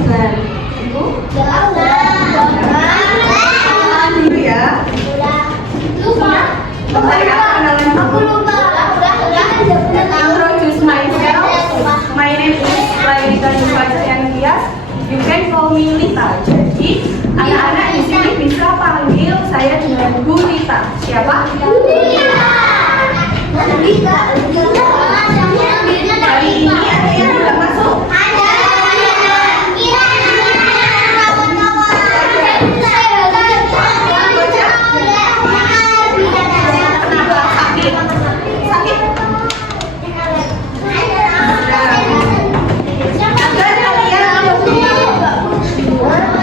dengan Ibu? Dulu ya. Kembali kenalan dulu. Introduce myself. My name is Lailita Nurfajar Tias. You can call me Lita. Jadi anak-anak di sini bisa panggil saya dengan Bu Lita. Siapa? Hari ini ada yang tidak masuk?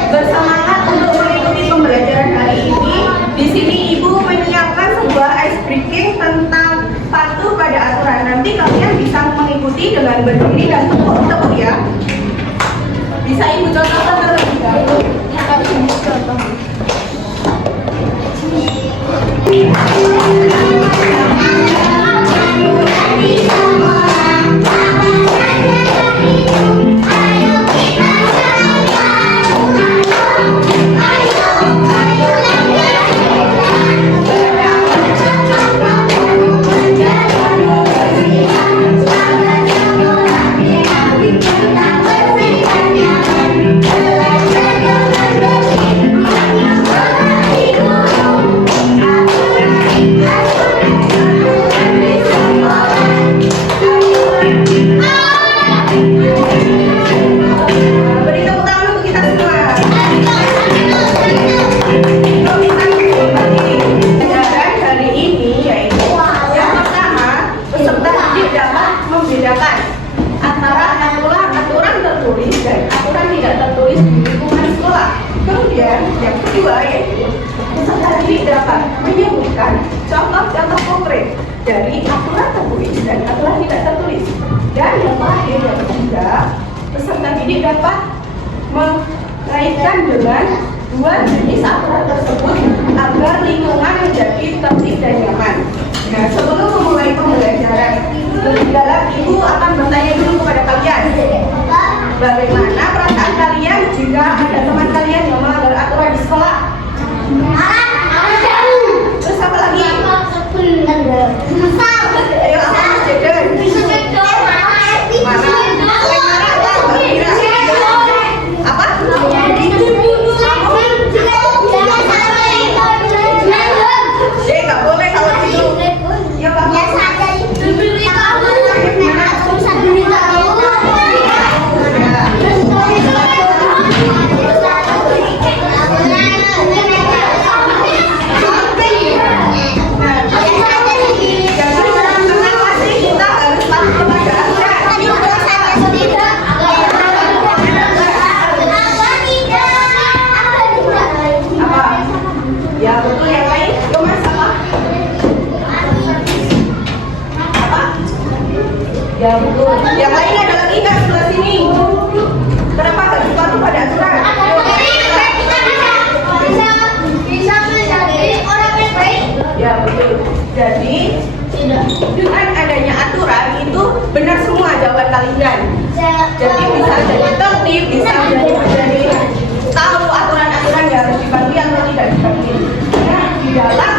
Bersemangat untuk mengikuti pembelajaran hari ini. Di sini Ibu menyiapkan sebuah ice breaking tentang patuh pada aturan. Nanti kalian bisa mengikuti dengan berdiri dan tepuk ya. Bisa Ibu contohkan terlebih dahulu. Contoh-contoh konkret dari aturan tertulis dan aturan tidak tertulis. Dan yang terakhir, yang ketiga, peserta didik dapat mengaitkan dengan dua jenis aturan tersebut agar lingkungan menjadi tertib dan nyaman. Nah, sebelum memulai pembelajaran lebih dalam, Ibu akan bertanya dulu kepada kalian. Bagaimana perasaan kalian jika ada teman kalian yang melanggar aturan di sekolah? Terus apa lagi? Ayo apa Mas Jaden? Mana? Apa? Nggak boleh kalau gitu. Ya Pak. Ya betul. Yang lain ada lagi nggak sebelah sini? Kenapa nggak dipatuh pada aturan? Bisa menjadi orang yang baik. Ya betul. Jadi dengan adanya aturan itu benar semua jawaban kalian. Jadi bisa jadi tertib, bisa jadi tahu aturan-aturan yang harus dipatuhi atau tidak dipatuhi. Nah, di dalam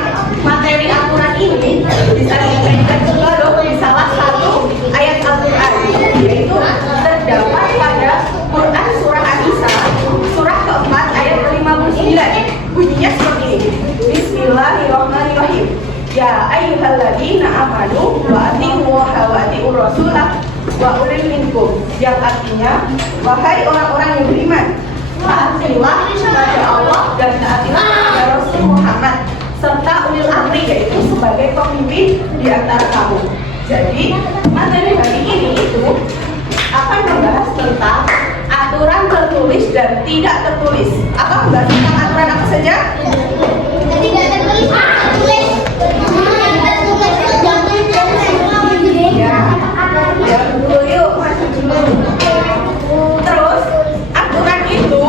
materi aturan ini bisa dikaitkan juga loh di salah satu ayat Al-Quran, yaitu terdapat pada Quran surah An-Nisa surah keempat ayat ke-59. Bunyinya seperti ini. Bismillahirrahmanirrahim. Ya ayyuhalladzina amanu wa atii'ullaha wa atii'ur rasulah wa ulil minkum. Yang artinya, wahai orang-orang yang beriman, taatilah kepada Allah dan taatilah kepada Rasul Muhammad serta ulil amri, yaitu sebagai pemimpin di antara kamu. Jadi materi hari ini itu akan membahas tentang aturan tertulis dan tidak tertulis. Atau membahas tentang aturan apa saja? Tidak tertulis, tertulis. Ya betul, yuk maju dulu. Terus aturan itu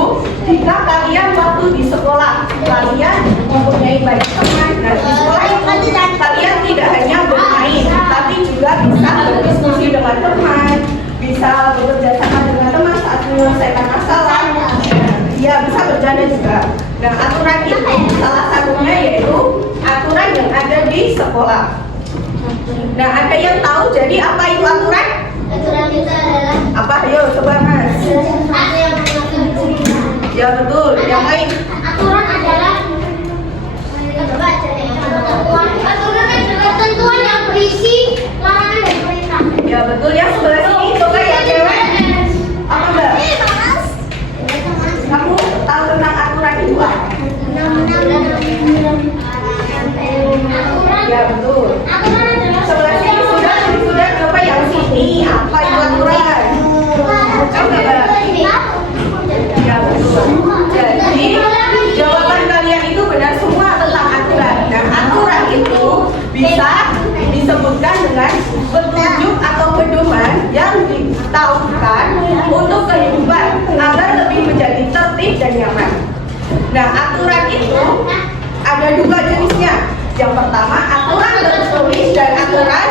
jika kalian waktu di sekolah kalian mempunyai banyak teman. Nah, di sekolah itu kalian tidak hanya bermain, tapi juga bisa berdiskusi dengan teman, bisa bekerja sama dengan teman saat menyelesaikan masalah, dia bisa bercanda juga. Nah, aturan itu salah satunya yaitu aturan yang ada di sekolah. Nah, ada yang tahu jadi apa itu aturan? Aturan itu adalah Apa? Ayo coba Mas. ada yang Ya betul. Yang lain? aturan adalah ketentuan yang berisi larangan dan perintah. Ya betul. Yang sebelah sini coba yang cewek. Apa enggak? Kamu tahu tentang aturan itu apa? Ya betul. Sebelah sini sudah coba yang sini apa itu aturan? Tahu enggak? Ya betul. Jadi jawaban kalian itu benar semua tentang aturan. Nah, aturan itu bisa disebutkan dengan petunjuk atau pedoman yang ditahukan untuk kehidupan agar lebih menjadi tertib dan nyaman. Nah, aturan itu ada dua jenisnya. Yang pertama aturan tertulis dan aturan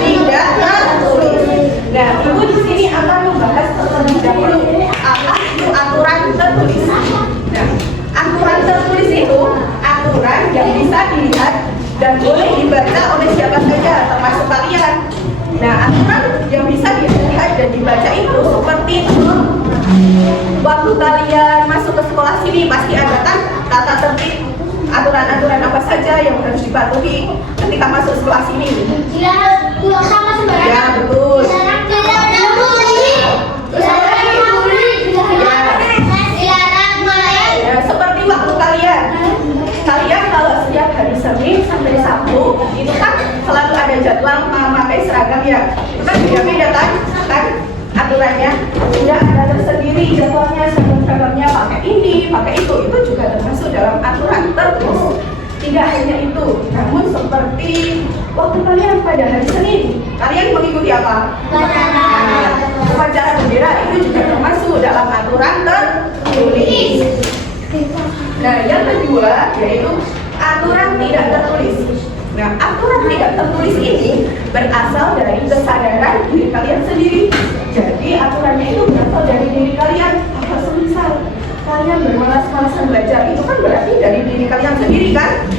tidak tertulis. Nah, ibu di sini akan membahas terlebih dahulu apa itu aturan tertulis. Nah, aturan tertulis itu aturan yang bisa dilihat dan boleh dibaca oleh siapa saja, termasuk kalian. Nah, aturan yang bisa dilihat dan dibaca itu seperti waktu kalian masuk ke sekolah sini pasti ada kan tata tertib, aturan-aturan apa saja yang harus dipatuhi ketika masuk sekolah sini. Tidak buang sama sembarangan. Ya betul. Tidak ada bully. Dilarang bully. Dilarang main. Ya, seperti waktu kalian kalau setiap hari Senin sampai Sabtu itu kan selalu ada jadwal memakai seragam ya. Itu kan beda-beda kan aturannya tidak ada tersendiri jadwalnya, seragamnya pakai ini, pakai itu juga termasuk dalam aturan tertulis. Tidak hanya itu, namun seperti waktu kalian pada hari Senin, kalian mengikuti apa? Upacara bendera itu juga termasuk dalam aturan tertulis. Nah, yang kedua yaitu aturan tidak tertulis. Nah, aturan tidak tertulis ini berasal dari kesadaran diri kalian sendiri. Jadi aturannya itu berasal dari diri kalian. Apa semisal kalian bermalas-malasan belajar, itu kan berarti dari diri kalian sendiri kan?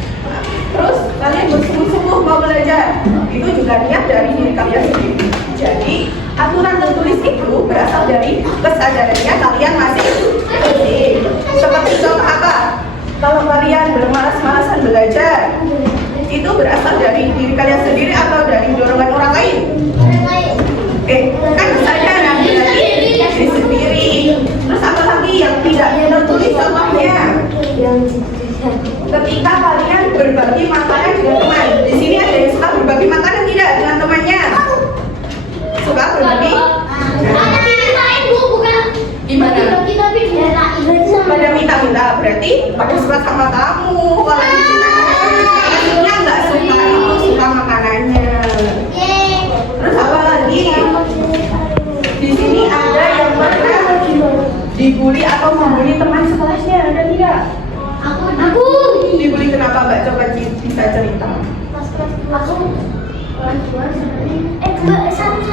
Terus kalian bersungguh-sungguh mau belajar, itu juga niat dari diri kalian sendiri. Jadi aturan tertulis itu berasal dari kesadarannya kalian masing-masing. Seperti contoh apa? Kalau kalian bermalas-malasan belajar, itu berasal dari diri kalian sendiri atau dari dorongan orang lain? Kan kesadaran dari diri sendiri. Terus apa lagi yang tidak tertulis contohnya? Ketika kalian berbagi makanan dengan teman, di sini ada yang suka berbagi makanan tidak dengan temannya? Suka berbagi? Ada minta-mintain Bu, bukan Gimana? tapi minta-mintain. Pada minta-minta berarti pada suka sama kamu. Kalau maksudnya nggak suka itu suka makanannya. Terus apa lagi? Di sini ada yang pernah dibully atau membuli teman sekelasnya, ada tidak? Aku Dibully kenapa Mbak? Coba bisa cerita. aku kelas 2 sebenarnya satu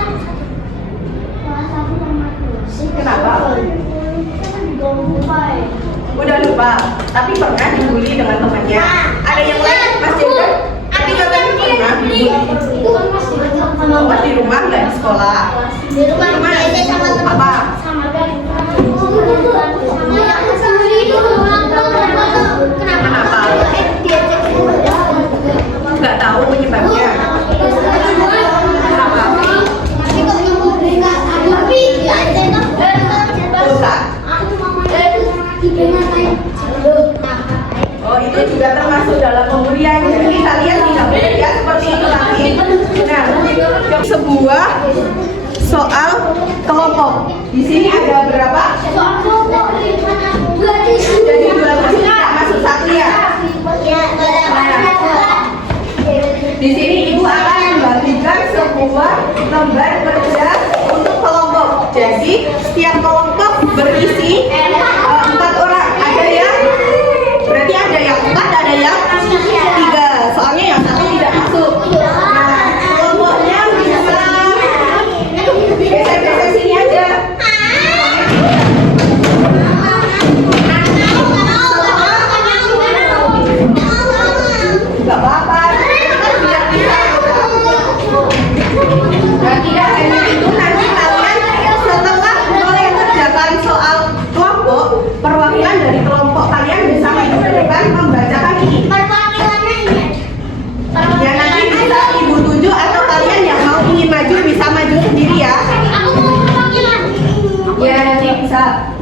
kelas 1 sama 2. Kenapa? Udah lupa ya. Udah lupa, tapi pernah dibully dengan temannya. Ada yang lain Mas Jensen? Tapi katanya pernah dibully. Itu kan pas di rumah sama Pas di rumah nggak di sekolah? di rumah belajar sama teman Apa? sama yang sendiri itu kenapa diajak Nggak tahu penyebabnya. Kenapa? tapi kok tapi Dosa. aku cuma dibengatain Oh, itu juga termasuk dalam pemberian. Jadi kalian tidak boleh ya seperti itu lagi. Nah, sebuah soal kelompok. Di sini ada berapa? Jadi 12 tidak masuk satu ya. Di sini ibu akan membagikan sebuah lembar kerja untuk kelompok. Jadi setiap kelompok berisi 4 orang. Ada yang berarti ada yang 4, ada yang 3. Soalnya yang satu tidak masuk. Nah, kelompoknya bisa geser-geser sini aja.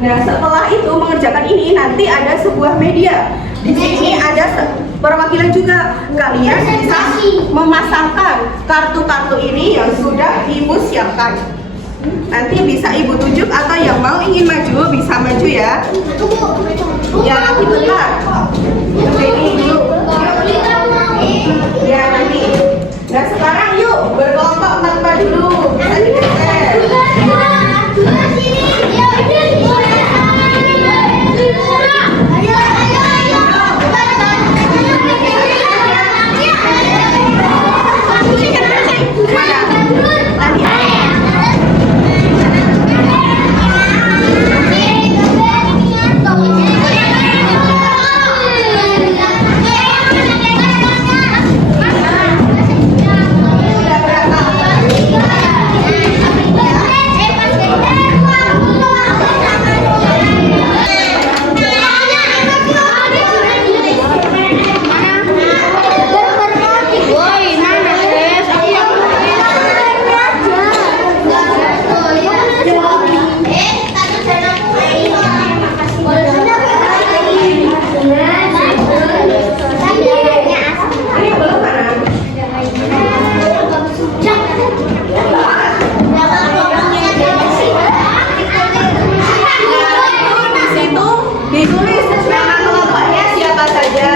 Nah, setelah itu mengerjakan ini nanti ada sebuah media. Di sini ada perwakilan juga. Kalian bisa memasangkan kartu-kartu ini yang sudah Ibu siapkan. Nanti bisa Ibu tunjuk atau yang mau ingin maju bisa maju ya. Ya, nanti bentar. Ini dulu. Ya, nanti. Nah, sekarang yuk berkelompok 4 dulu. Bisa digeser. Ditulis nama kelompoknya siapa saja.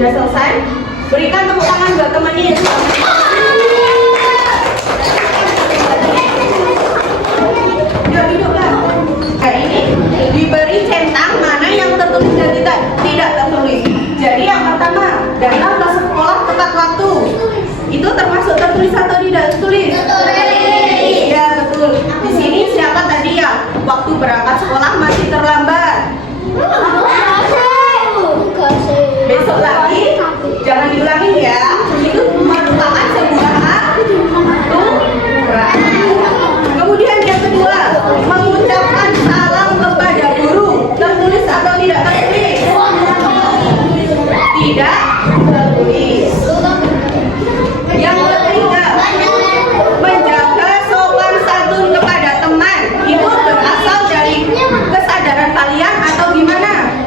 Sudah selesai? Berikan tepuk tangan buat temannya yang sudah. Hiduplah. Nah, ini diberi centang mana yang tertulis dan tidak tertulis. Jadi yang pertama, datang ke sekolah tepat waktu. Itu termasuk tertulis atau tidak tertulis? Iya, betul. Di sini siapa tadi ya? Waktu berangkat sekolah masih terlambat. Besok lagi, jangan diulangin ya. Itu merupakan sebuah aturan. Kemudian yang kedua, mengucapkan salam kepada guru. Tertulis atau tidak tertulis? Tidak tertulis. Yang ketiga, menjaga sopan santun kepada teman. Itu berasal dari kesadaran kalian atau gimana?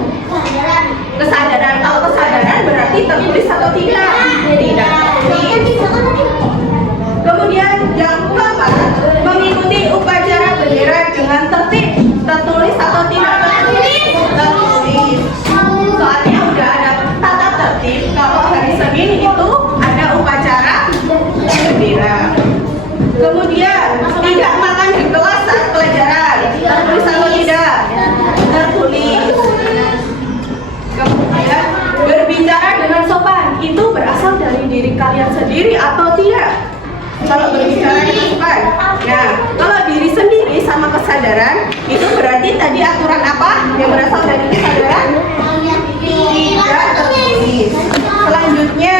Kesadaran. Kalau kesadaran berarti tertulis atau tidak? Tidak tertulis. Kemudian yang keempat, mengikuti upacara bendera dengan tertib. Tertulis atau tidak tertulis? Tertulis. Soalnya udah ada tata tertib. Kalau hari Senin itu ada upacara bendera. Kemudian tidak makan di kelas saat pelajaran. Tertulis atau tidak? Tertulis. Kemudian berbicara dengan sopan. Itu berasal dari diri kalian sendiri atau tidak? Kalau berbicara dengan sopan. Nah, kalau diri sendiri sama kesadaran, itu berarti tadi aturan apa yang berasal dari kesadaran? Tidak tertulis. Selanjutnya,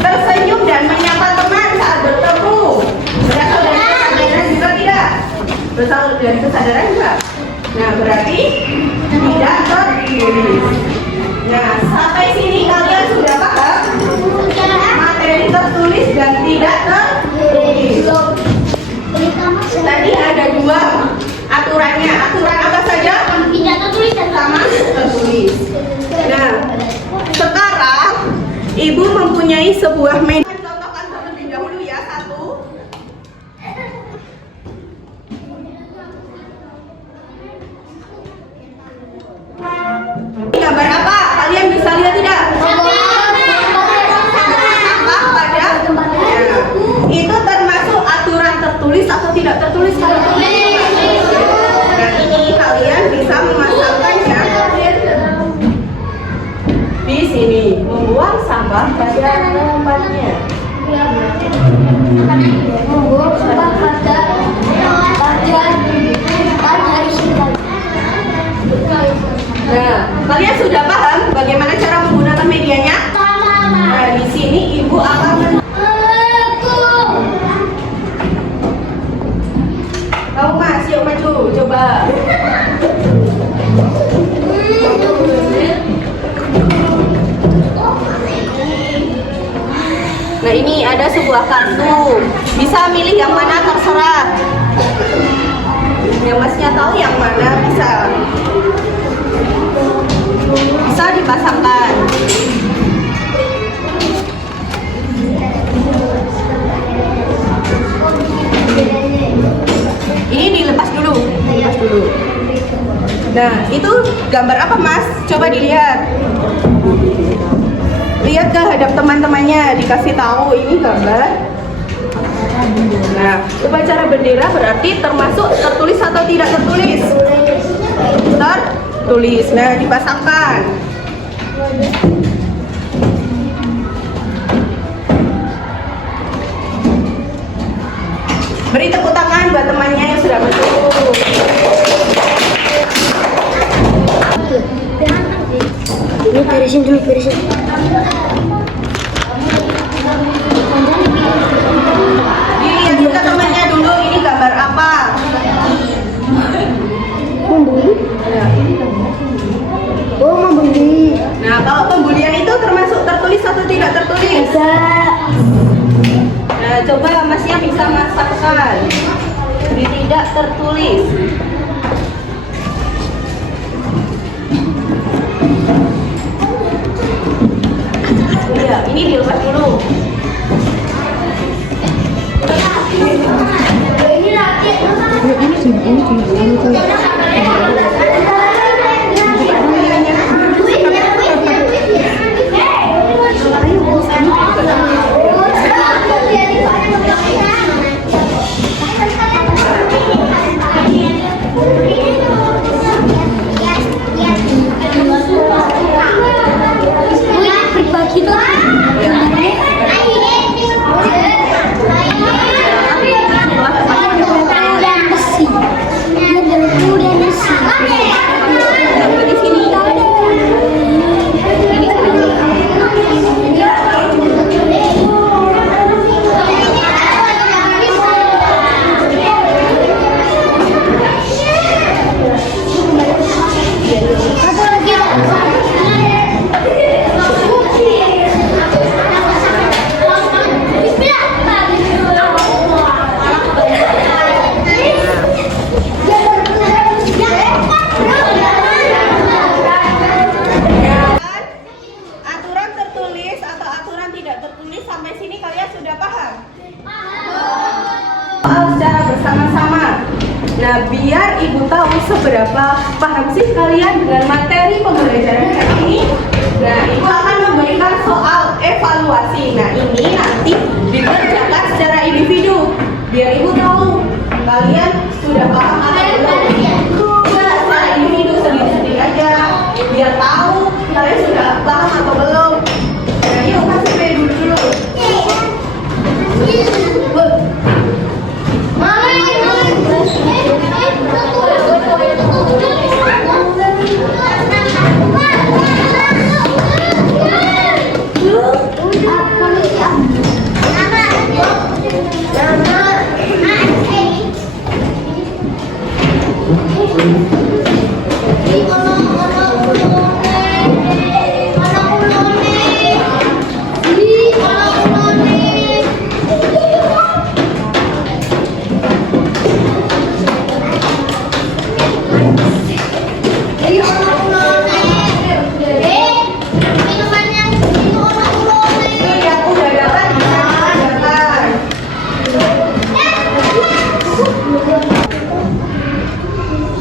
tersenyum dan menyapa teman saat bertemu. Berasal dari kesadaran juga tidak? Berasal dari kesadaran juga? Nah, berarti tidak tertulis. Nah, sampai sini kalian sudah paham materi tertulis dan tidak tertulis. Tadi ada dua aturannya. Aturan apa saja? Tidak tertulis dan Sama tertulis. Nah, sekarang Ibu mempunyai sebuah media. Contohkan terlebih dahulu ya. Satu. Gambar apa? Kalian bisa lihat tidak? Sampah pada itu termasuk aturan tertulis atau tidak tertulis? Nah, ini kalian bisa memasangkannya di sini. Membuang sampah pada tempatnya. membuang sampah pada Nah, kalian sudah paham bagaimana cara menggunakan medianya? Nah, di sini Ibu akan kamu Mas, yuk maju, coba. Nah, ini ada sebuah kartu. Bisa milih yang mana terserah. Yang Masnya tahu yang mana bisa. Bisa dipasangkan. Ini dilepas dulu. Dilepas dulu. Nah, itu gambar apa Mas? Coba dilihat. Lihat ke hadap teman-temannya, dikasih tahu ini gambar. Nah, upacara bendera berarti termasuk tertulis atau tidak tertulis? Tertulis. Nah, dipasangkan. Beri tepuk tangan buat temannya yang sudah masuk. Ini beresin dulu, beresin. Dilihat juga temannya dulu, ini gambar apa? Membuli? Oh, membuli. Nah, kalau pembulian itu termasuk tertulis atau tidak tertulis? Nah, coba Masnya bisa masakkan. Jadi tidak tertulis. Iya, ini dilepas dulu. biar ibu tahu seberapa paham sih kalian dengan materi pembelajaran hari ini. Nah, ibu akan memberikan soal evaluasi. Nah, ini nanti dikerjakan secara individu biar ibu tahu kalian sudah paham atau belum. Coba secara individu sendiri-sendiri aja biar tahu kalian sudah paham atau belum. Nah, yuk kasih P dulu.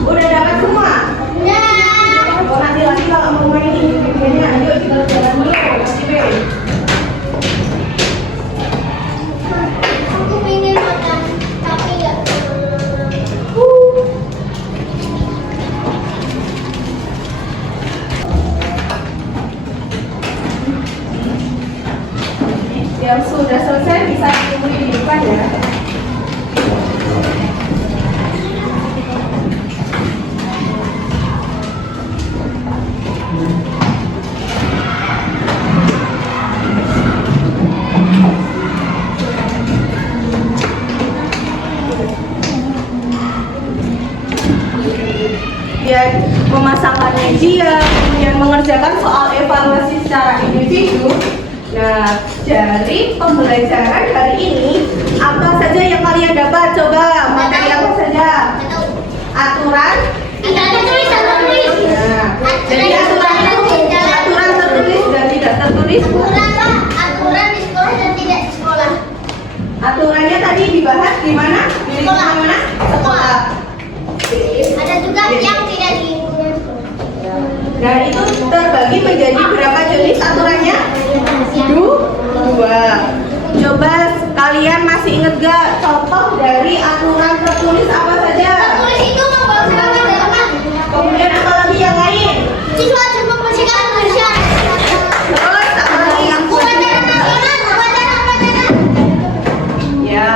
Udah dapat semua? Ya. Oh, nanti lagi kalau mau main ini, ayo kita jalan dulu. Kasih B. Aku pengen makan, tapi nggak. Yang sudah selesai bisa ditunggu di depan ya. Kemudian memasangkan media, kemudian mengerjakan soal evaluasi secara individu. Nah, dari pembelajaran hari ini, apa saja yang kalian dapat? Coba, materi apa saja? Aturan. Ada tulis, ada tulis. Nah, jadi aturan itu aturan tertulis dan tidak tertulis. Aturan Pak, aturan di sekolah dan tidak di sekolah. Aturannya tadi dibahas di mana? Di lingkungan mana? Sekolah. Ada juga yang tidak di lingkungan sekolah. Nah, itu terbagi menjadi berapa jenis aturannya? Dua. Coba kalian masih ingat gak contoh dari aturan tertulis apa saja? Tertulis itu membahasakan agama. Kemudian apa lagi yang lain? Siswa harus membersihkan Indonesia. Terus apa lagi yang Upacara nasional, upacara. Ya.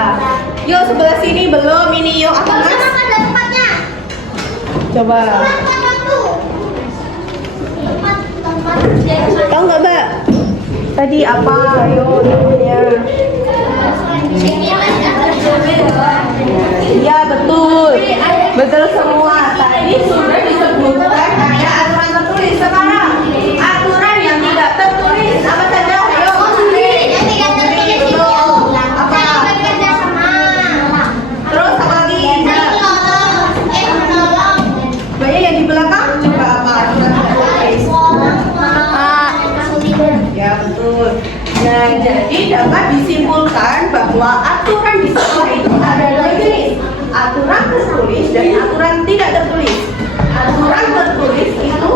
Yuk sebelah sini belum ini yuk apa mas? Sama pada tempatnya. Coba. Tempat waktu. Tempat. Tahu nggak mbak? Tadi apa? Ayo namanya. Iya betul. Betul semua. Tadi sudah disebutkan ada aturan tertulis. Sekarang aturan yang tidak tertulis apa saja? Ayo. Yang tidak tertulis itu Apa? bekerja sama. Terus apa lagi? Menolong. Banyak yang di belakang. Coba apa? Aturan tertulis. Ya betul. Nah, jadi dapat disimpulkan bahwa aturan di sekolah itu ada dua jenis, aturan tertulis dan aturan tidak tertulis. Aturan tertulis itu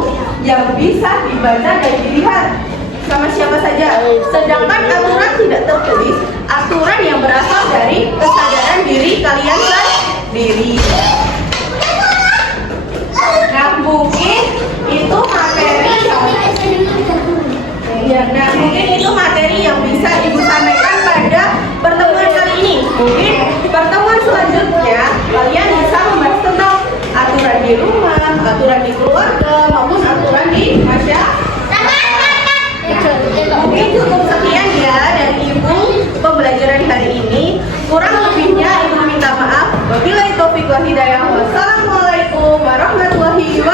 yang bisa dibaca dan dilihat sama siapa saja. Sedangkan aturan tidak tertulis, aturan yang berasal dari kesadaran diri kalian sendiri. Nah, mungkin itu materi nah mungkin itu materi yang bisa ibu sampaikan pada pertemuan kali ini. Mungkin pertemuan selanjutnya kalian bisa membahas tentang aturan di rumah, aturan di keluarga, maupun aturan di masyarakat. Mungkin cukup sekian ya dari ibu pembelajaran hari ini. Kurang lebihnya ibu minta maaf. Wabillahi taufiq wal hidayah. Wassalamualaikum warahmatullahi wabarakatuh.